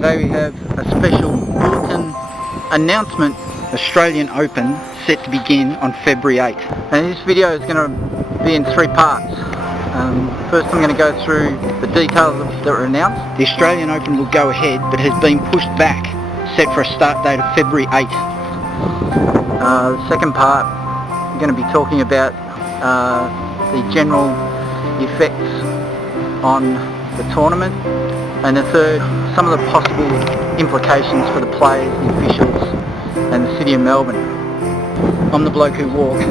Today we have a special bulletin announcement. Australian Open set to begin on February 8th. And this video is going to be in 3 parts. First I'm going to go through the details that were announced. The Australian Open will go ahead but has been pushed back, set for a start date of February 8th. The second part I'm going to be talking about the general effects on the tournament, and the third, some of the possible implications for the players, the officials and the City of Melbourne. I'm the bloke who walks.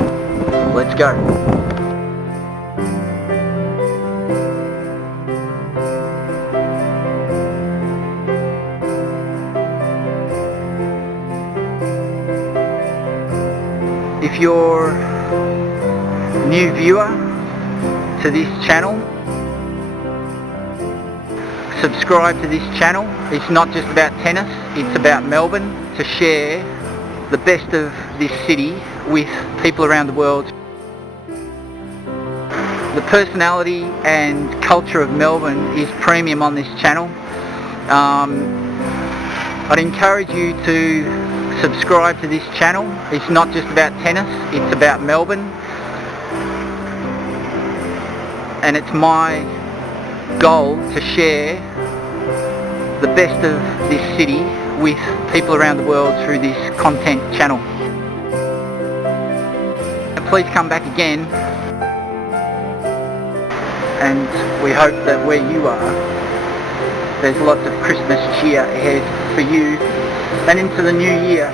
Let's go. If you're a new viewer to this channel, subscribe to this channel. It's not just about tennis, it's about Melbourne, to share the best of this city with people around the world. The personality and culture of Melbourne is premium on this channel. I'd encourage you to subscribe to this channel. It's not just about tennis, it's about Melbourne, and it's my goal to share the best of this city with people around the world through this content channel. And please come back again, and we hope that where you are there's lots of Christmas cheer ahead for you and into the new year.